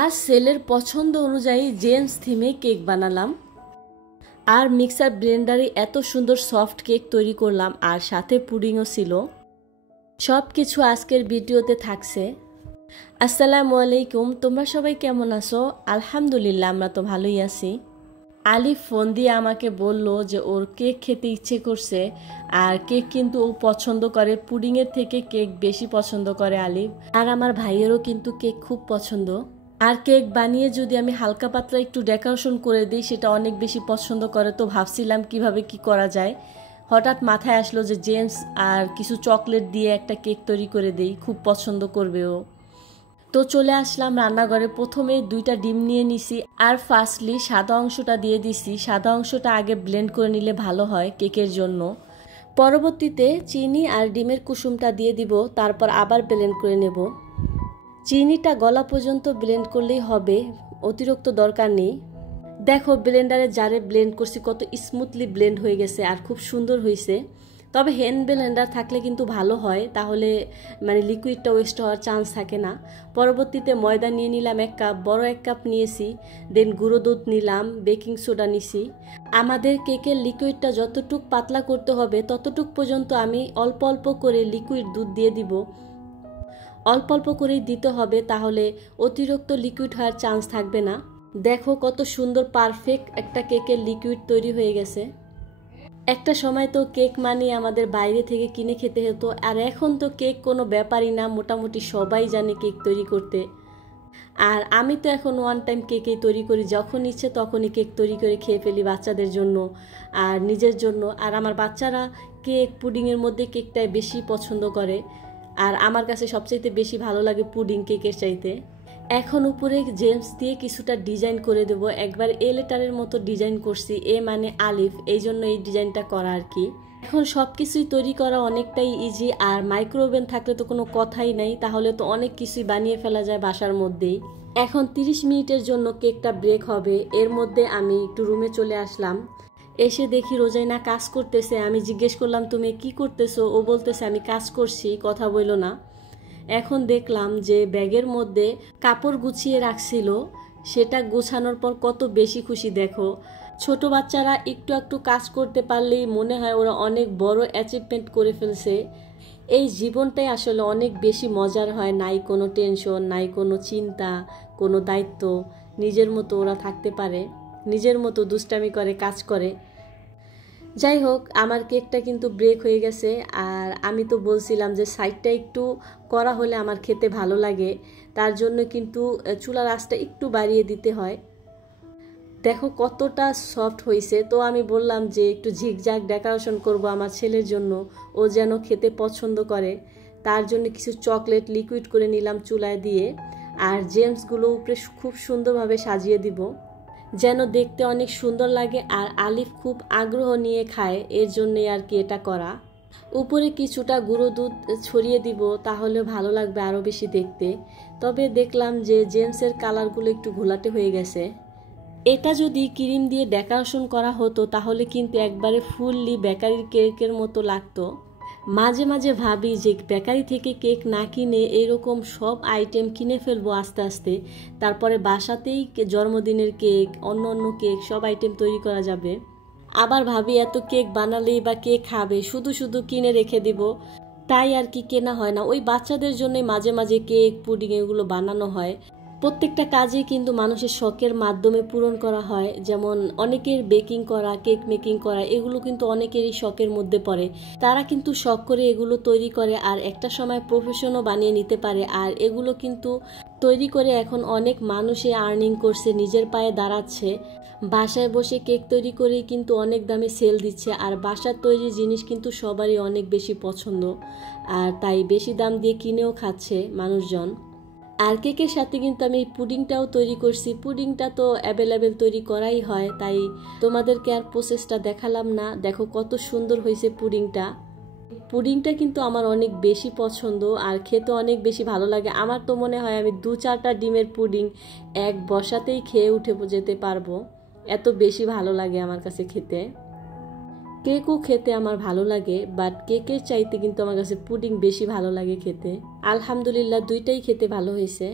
আজ সেলের পছন্দ অনুযায়ী জেমস থিমে কেক বানালাম আর মিক্সার ব্লেন্ডারে এত সুন্দর সফট কেক তৈরি করলাম আর সাথে পুডিংও ছিল। সব কিছু আজকের ভিডিওতে থাকছে। আসসালামু আলাইকুম, তোমরা সবাই কেমন আছো? আলহামদুলিল্লাহ, আমরা তো ভালোই আছি। আলিফ ফোন দিয়ে আমাকে বলল যে ওর কেক খেতে ইচ্ছে করছে, আর কেক কিন্তু ও পছন্দ করে, পুডিংয়ের থেকে কেক বেশি পছন্দ করে আলিফ। আর আমার ভাইয়েরও কিন্তু কেক খুব পছন্দ। আর কেক বানিয়ে যদি আমি হালকা পাতলা একটু ডেকোরেশন করে দিই সেটা অনেক বেশি পছন্দ করে। তো ভাবছিলাম কিভাবে কি করা যায়। হঠাৎ মাথায় আসলো যে জেমস আর কিছু চকলেট দিয়ে একটা কেক তৈরি করে দিই, খুব পছন্দ করবে ও। তো চলে আসলাম রান্নাঘরে। প্রথমে 2টা ডিম নিয়ে নিছি আর ফার্স্টলি সাদা অংশটা দিয়ে দিছি। সাদা অংশটা আগে ব্লেন্ড করে নিলে ভালো হয় কেকের জন্য। পরবর্তীতে চিনি আর ডিমের কুসুমটা দিয়ে দিব, তারপর আবার ব্লেন্ড করে নেব। চিনিটা গলা পর্যন্ত ব্লেন্ড করলেই হবে, অতিরিক্ত দরকার নেই। দেখো ব্লেন্ডারে জারে ব্লেন্ড করছি, কত স্মুথলি ব্লেন্ড হয়ে গেছে আর খুব সুন্দর হয়েছে। তবে হ্যান্ড ব্লেন্ডার থাকলে কিন্তু ভালো হয়, তাহলে লিকুইডটা ওয়েস্ট হওয়ার চান্স থাকে না। পরবর্তীতে ময়দা নিয়ে নিলাম 1 কাপ, বড় 1 কাপ নিয়েছি। দেন গুঁড়ো দুধ নিলাম, বেকিং সোডা নিছি। আমাদের কেকের লিকুইডটা যতটুক পাতলা করতে হবে ততটুক পর্যন্ত আমি অল্প অল্প করে লিকুইড দুধ দিয়ে দিব। অল্প অল্প করেই দিতে হবে, তাহলে অতিরিক্ত লিকুইড হওয়ার চান্স থাকবে না। দেখো কত সুন্দর পারফেক্ট একটা কেকের লিকুইড তৈরি হয়ে গেছে। একটা সময় তো কেক মানিয়ে আমাদের বাইরে থেকে কিনে খেতে হতো, আর এখন তো কেক কোনো ব্যাপারই না, মোটামুটি সবাই জানে কেক তৈরি করতে। আর আমি তো এখন ওয়ান টাইম কেকেই তৈরি করি, যখন ইচ্ছে তখনই কেক তৈরি করে খেয়ে ফেলি বাচ্চাদের জন্য আর নিজের জন্য। আর আমার বাচ্চারা কেক পুডিংয়ের মধ্যে কেকটাই বেশি পছন্দ করে, আর আমার কাছে সবচাইতে বেশি ভালো লাগে পুডিং কেকের চাইতে। এখন উপরে জেমস দিয়ে কিছুটা ডিজাইন করে দেব। একবার এ লেটারের মতো ডিজাইন করছি, এ মানে আলিফ, এই জন্য এই ডিজাইনটা করা আর কি। এখন সব কিছুই তৈরি করা অনেকটাই ইজি, আর মাইক্রোওভেন থাকলে তো কোনো কথাই নাই, তাহলে তো অনেক কিছুই বানিয়ে ফেলা যায় বাসার মধ্যেই। এখন 30 মিনিটের জন্য কেকটা ব্রেক হবে। এর মধ্যে আমি একটু রুমে চলে আসলাম। এসে দেখি রোজাইনা কাজ করতেছে। আমি জিজ্ঞেস করলাম তুমি কি করতেছো? ও বলতেছে আমি কাজ করছি, কথা বইলো না। এখন দেখলাম যে ব্যাগের মধ্যে কাপড় গুছিয়ে রাখছিল, সেটা গোছানোর পর কত বেশি খুশি। দেখো ছোট বাচ্চারা একটু একটু কাজ করতে পারলেই মনে হয় ওরা অনেক বড় অ্যাচিভমেন্ট করে ফেলছে। এই জীবনটাই আসলে অনেক বেশি মজার হয়, নাই কোনো টেনশন, নাই কোনো চিন্তা, কোনো দায়িত্ব। নিজের মতো ওরা থাকতে পারে, নিজের মতো দুষ্টামি করে, কাজ করে। যাই হোক, আমার কেকটা কিন্তু ব্রেক হয়ে গেছে। আর আমি তো বলছিলাম যে সাইডটা একটু করা হলে আমার খেতে ভালো লাগে, তার জন্য কিন্তু চুলার আঁচটা একটু বাড়িয়ে দিতে হয়। দেখো কতটা সফট হয়েছে। তো আমি বললাম যে একটু ঝিকঝাক ডেকোরেশন করব আমার ছেলের জন্য, ও যেন খেতে পছন্দ করে। তার জন্য কিছু চকলেট লিকুইড করে নিলাম চুলায় দিয়ে, আর জেমসগুলো উপরে খুব সুন্দরভাবে সাজিয়ে দিব যেন দেখতে অনেক সুন্দর লাগে আর আলিফ খুব আগ্রহ নিয়ে খায়, এর জন্যই আর কি এটা করা। উপরে কিছুটা গুঁড়ো দুধ ছড়িয়ে দিব, তাহলে ভালো লাগবে আরও বেশি দেখতে। তবে দেখলাম যে জেমসের কালারগুলো একটু ঘোলাটে হয়ে গেছে। এটা যদি ক্রিম দিয়ে ডেকোরেশন করা হতো তাহলে কিন্তু একবারে ফুললি বেকারির কেকের মতো লাগতো। মাঝে মাঝে ভাবি যে বেকারি থেকে কেক না কিনে এরকম সব আইটেম কিনে ফেলবো আস্তে আস্তে, তারপরে বাসাতেই জন্মদিনের কেক, অন্য অন্য কেক সব আইটেম তৈরি করা যাবে। আবার ভাবি এত কেক বানালেই বা কে খাবে, শুধু শুধু কিনে রেখে দিব, তাই আর কি কেনা হয় না। ওই বাচ্চাদের জন্যই মাঝে মাঝে কেক পুডিং এগুলো বানানো হয়। প্রত্যেকটা কাজই কিন্তু মানুষের শখের মাধ্যমে পূরণ করা হয়। যেমন অনেকের বেকিং করা, কেক মেকিং করা, এগুলো কিন্তু অনেকেরই শখের মধ্যে পড়ে। তারা কিন্তু শখ করে এগুলো তৈরি করে আর একটা সময় প্রফেশনও বানিয়ে নিতে পারে। আর এগুলো কিন্তু তৈরি করে এখন অনেক মানুষই আর্নিং করছে, নিজের পায়ে দাঁড়াচ্ছে। বাসায় বসে কেক তৈরি করেই কিন্তু অনেক দামে সেল দিচ্ছে। আর বাসার তৈরি জিনিস কিন্তু সবারই অনেক বেশি পছন্দ, আর তাই বেশি দাম দিয়ে কিনেও খাচ্ছে মানুষজন। আর কেকের সাথে কিন্তু আমি পুডিংটাও তৈরি করছি। পুডিংটা তো অ্যাভেলেবেল তৈরি করাই হয়, তাই তোমাদেরকে আর প্রসেসটা দেখালাম না। দেখো কত সুন্দর হয়েছে পুডিংটা। পুডিংটা কিন্তু আমার অনেক বেশি পছন্দ আর খেতে অনেক বেশি ভালো লাগে। আমার তো মনে হয় আমি 2-4টা ডিমের পুডিং এক বসাতেই খেয়ে উঠে যেতে পারবো, এত বেশি ভালো লাগে আমার কাছে খেতে। কেকও খেতে আমার ভালো লাগে, বাট কেকের চাইতে কিন্তু আমার কাছে পুডিং বেশি ভালো লাগে খেতে। আলহামদুলিল্লাহ, 2টাই খেতে ভালো হয়েছে।